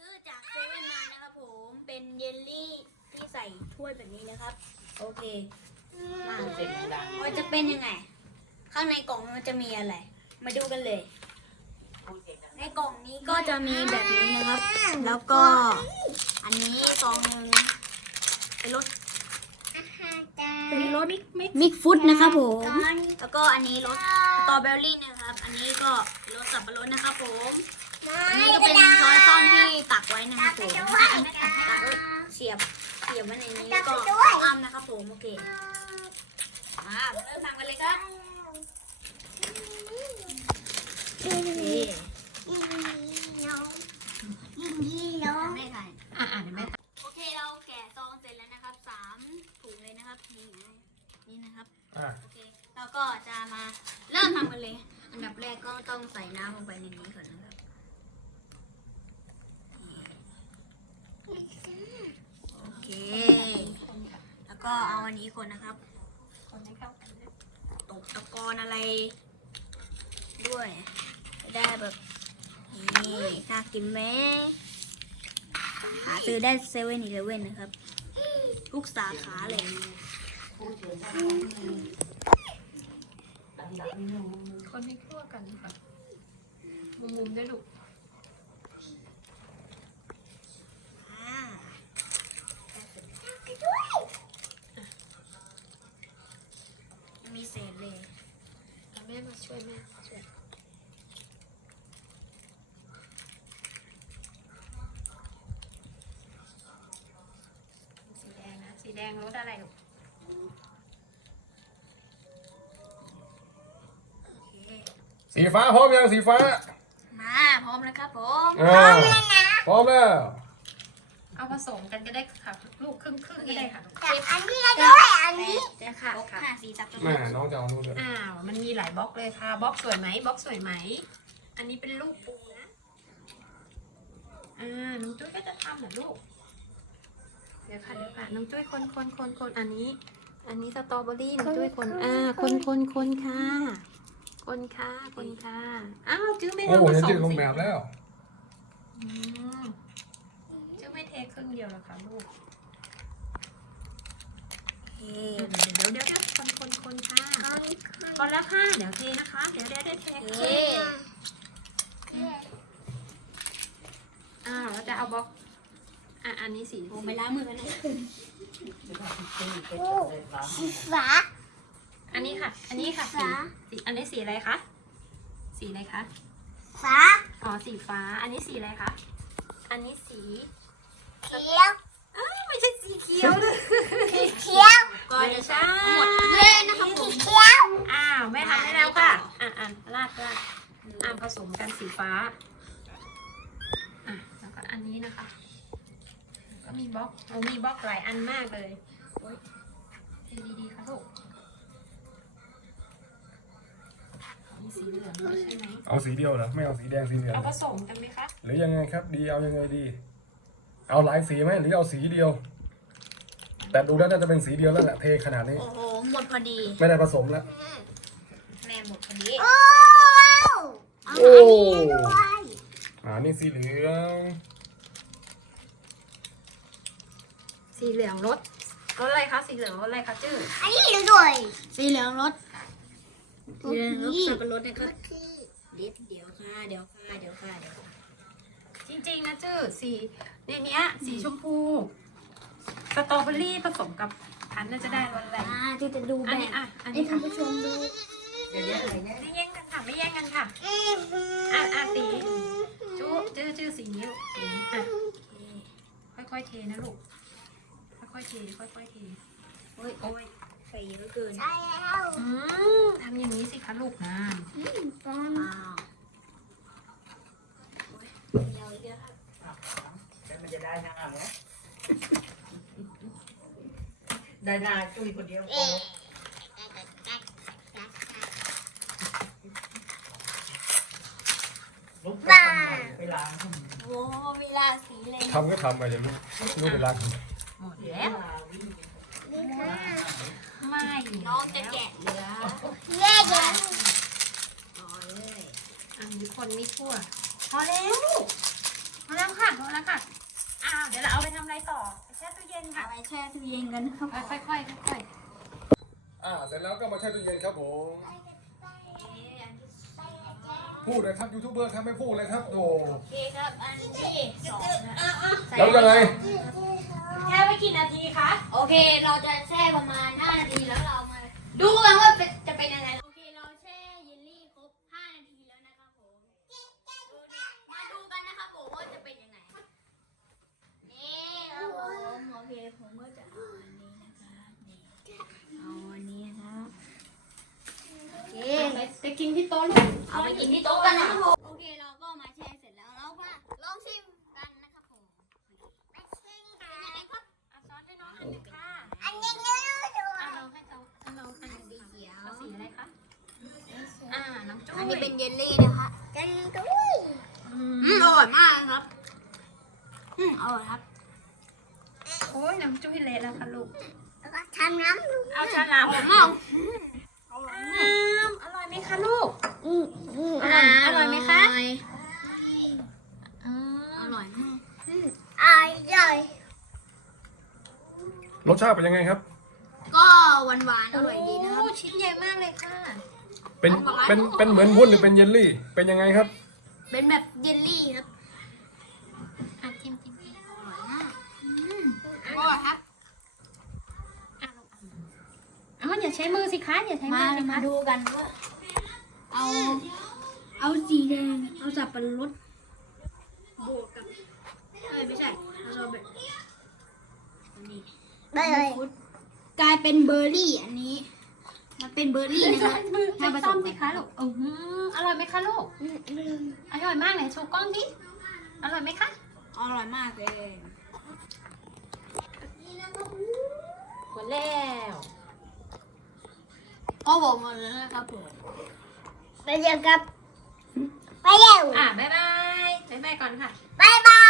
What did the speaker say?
ซื้อจากเซเว่นมานะครับผมเป็นเยลลี่ที่ใส่ถ้วยแบบนี้นะครับ โอเคมาเสียงดังมันจะเป็นยังไง ข้างในกล่องมันจะมีอะไร มาดูกันเลยพูดเสียงดังในกล่องนี้ก็จะมีแบบนี้นะครับ แล้วก็อันนี้กล่องหนึ่งเป็นรส เป็นรสมิกฟุตนะครับผม แล้วก็อันนี้รสสตรอเบอรี่นะครับ อันนี้ก็รสสับปะรดนะครับผมอันนี้ก็เป็นช้อนซ่อมที่ตักไว้นะครับผมตักไว้เสียบเสียบไว้ในนี้แล้วก็อ้ำนะครับผมโอเคอ่าเริ่มทำกันเลยครับโอเคไม่ค่ะ อะอะเดี๋ยวแม่ โอเคเราแกะซองเสร็จแล้วนะครับสามถุงเลยนะครับนี่ไงนี่นะครับ อะ โอ เราก็จะมาเริ่มทำกันเลย อันดับแรกก็ต้องใส่น้ำลงไปในนี้ก่อนนะครับโอเค แล้วก็เอาอันนี้คนนะครับคนให้เข้ากันนะตกตะกอนอะไร ด้วยได้แบบนี่น่ากินไหมหาซื้อได้เซเว่นอีเลเว่นนะครับ ทุกสาขาเลย พูดเสียงดังดังดังนิดนึงคนให้ทั่วกันค่ะมุมมุมๆด้วยลูกอ่ายังมีเศษเลยเอาแม่มาช่วยแม่ช่วยสีแดงนะ สีแดงรสอะไรลูก สีฟ้าพร้อมยังสีฟ้า มาพร้อมแล้วครับผมอ่าพร้อมแล้ว เอาผสมกันก็ได้ค่ะลูกครึ่งครึ่งๆก็ได้ค่ะลูกอันนี้ด้วยอันนี้เนี่ยค่ะบล็อกค่ะห้าสีสับจังแม่น้องจะเอานู่นเลยอ้าวมันมีหลายบล็อกเลยค่ะบล็อกสวยไหมบล็อกสวยไหม อันนี้เป็นลูกปูนะอ่าน้องจุ้ยก็จะทำเหรอลูกเดี๋ยวค่ะเดี๋ยวค่ะน้องจุ้ยคนคนคนคนอันนี้ อันนี้สตรอเบอรี่น้องจุ้ยคนอ่าคนคนคนค่ะ คนค่ะ คนค่ะ อ้าวจื้อไม่โอ้ทำผโหสจะมจืดลงสิแบบแล้ว อืมจื้อไม่เทครึ่งเดียวหรอคะลูกโอเคเดี๋ยวเดี๋ยวเดี๋ยวคนคนคนค่ะคนแล้วค่ะ เดี๋ยวเทนะคะ เดี๋ยวเดี๋ยวได้เทโอเคอ่าเราจะเอาบล็อก อะอันนี้สีผมไปล้างมือกันนะจะทำตีไปจับเลยล้างมือฝาอั นนี้ค่ะ อันนี้ค่ะสีสีอันนี้สีอะไรคะ สีอะไรคะฝาอ๋อ สีฟ้า อันนี้สีอะไรคะ อันนี้สี เขียวอ้าวไม่ใช่สีเขียวเลย เขียวก็จะใช่หมดเลยนะครับผมเขียวอ้าวแม่ทำให้แล้วค่ะ อะอะลาดลาดอะผสมกันสีฟ้า อะแล้วก็อันนี้นะคะ ก็มีบล็อกโอ้มีบล็อกหลายอันมากเลยโอ๊ยดีดีๆค่ะลูก สีเหลืองด้วยใช่ไหมเอาสีเดียวเหรอไม่เอาสีแดงสีเหลืองเอาผสมกันไหมคะหรือยังไงครับ ดีเอายังไงดี เอาหลายสีไหมหรือเอาสีเดียว แต่ดูแล้วน่าจะเป็นสีเดียวแล้วแหละเทขนาดนี้ โอ้โห หมดพอดี ไม่ได้ผสมแล้ว แม่หมดพอดีโอ้อ่านี่สีเหลืองสีเหลืองรสรสอะไรคะสีเหลืองรสอะไรคะจื้ออันนี้ด้วยสีเหลืองรส สีเหลืองรสสับปะรดนะครับเดี๋ยวเดี๋ยวค่ะ เดี๋ยวค่ะ เดี๋ยวค่ะ เดี๋ยวค่ะ จริงๆนะจื้อสีในเนี้ย สีชมพู สตรอเบอรี่ผสมกับพันธุ์น่าจะได้รสอะไร อ่าที่จะดูอันแบนี้บอะ อันให้นี้ท่าค่ะนผู้ชมดูเดี๋ยวนี้อะไรเนี่ยไม่แย่งกันค่ะ ไม่แย่งกันค่ะ อะอะสีจู้จื้อจื้อสีนี้ลูกสีนี้อะค่อยๆเทนะลูก ค่อยๆเท ค่อยๆเท โอ้ยโอ้ยใส่เยอะเกิน อืมทำอย่างนี้สิคะลูกนะอ้าวโอ้ยเดี๋ยวเดี๋ยวครับแล้วมันจะได้ทั้งอันเนี้ยได้นาจุ้ยคนเดียวพอลุกไปทำใหม่ไปล้างทำไมโอ้เวลาสีเลยทำก็ทำไปอย่าลูกลูกเวลา หมดแล้วไม่ น้องจะแกะเหลือ เย่ อ๋อเลย อันนี้ คนไม่ทั่ว พอแล้วลูกพพอแล้วค่ะพอแล้วค่ะอ้าวเดี๋ยวเราเอาไปทำอะไรต่อไปแช่ตู้เย็นค่ะเอาไปแช่ตู้เย็นกันนะครับค่อยๆค่อยๆค่อยอ่าเสร็จแล้วก็มาแช่ตู้เย็นครับผมพูดเลยครับยูทูบเบอร์ครับไม่พูดเลยครับโอ้โอเคครับอันที่สองนะแล้วยังไงๆแช่ไปกี่นาทีคะโอเค เราจะแช่ประมาณ5นาทีแล้วเรามา ดูกันว่าเป็นจะเป็นยังไง โอเค เราแช่เยลลี่ครบ 5 นาทีแล้วนะครับผมมาดูกันนะครับผมว่าจะเป็นยังไง นี่ครับผมโอเค ผมก็จะเอาอันนี้นะครับนี่เอาอันนี้นะครับโอเค ไป กินที่โต๊ะลูกเอาไปกินที่โต๊ะกันนะครับผมโอเคเราก็มาแช่เสร็จแล้วเรามาลองชิมกันนะครับผมมาชิมกันยังไงครับเอาซอสให้น้องอันหนึ่งค่ะอันนี้ก็ดูเอาน้องให้เขาเอาน้องอันหนึ่งสีค่ะเขียวเอาสีอะไรคะอ่าน้องจุ้ยอันนี้เป็นเยลลี่นะคะกันด้วยอือืมมอร่อยมากครับอืมอร่อยครับโอ้ยน้องจุ้ยเละแล้วค่ะลูกทำน้ำเอาฉลามอร่อย มากน้ำอร่อยไหมคะลูกอืมอืมอร่อยอร่อยไหมคะอืมอร่อยมากอร่อยรสชาติเป็นยังไงครับ ก็หวานหวานๆอร่อยดีนะครับ โอ้ชิ้นใหญ่มากเลยค่ะ เป็นเป็นเป็นเหมือนวุ้นหรือเป็นเยลลี่ เป็นยังไงครับ เป็นแบบเยลลี่ครับอะจิ้มจิ้มจิ้มอร่อยมากอืมอร่อยครับอะลูก อ๋ออย่าใช้มือสิคะอย่าใช้มืมาอสิมาคะดูกันว่าเอาเอาสีแดง เอาสับปะรดบวกกับเอ้ยไม่ใช่เอาเราแบบอันนี้ได้เลยกลายเป็นเบอร์รี่อันนี้ มันเป็นเบอร์รี่อย่านะครับใช้มือใช้ซ่อมสิคะลูกอือหืออร่อยไหมคะลูกอร่อยมากไหนโชว์กล้องดิอร่อยไหมคะอร่อยมากเลย หมดแล้ว พ่อบอกหมดเลยนะครับผมไปเจอกับไปเร็วอะบ๊ายบายบ๊ายบายก่อนค่ะบายบาย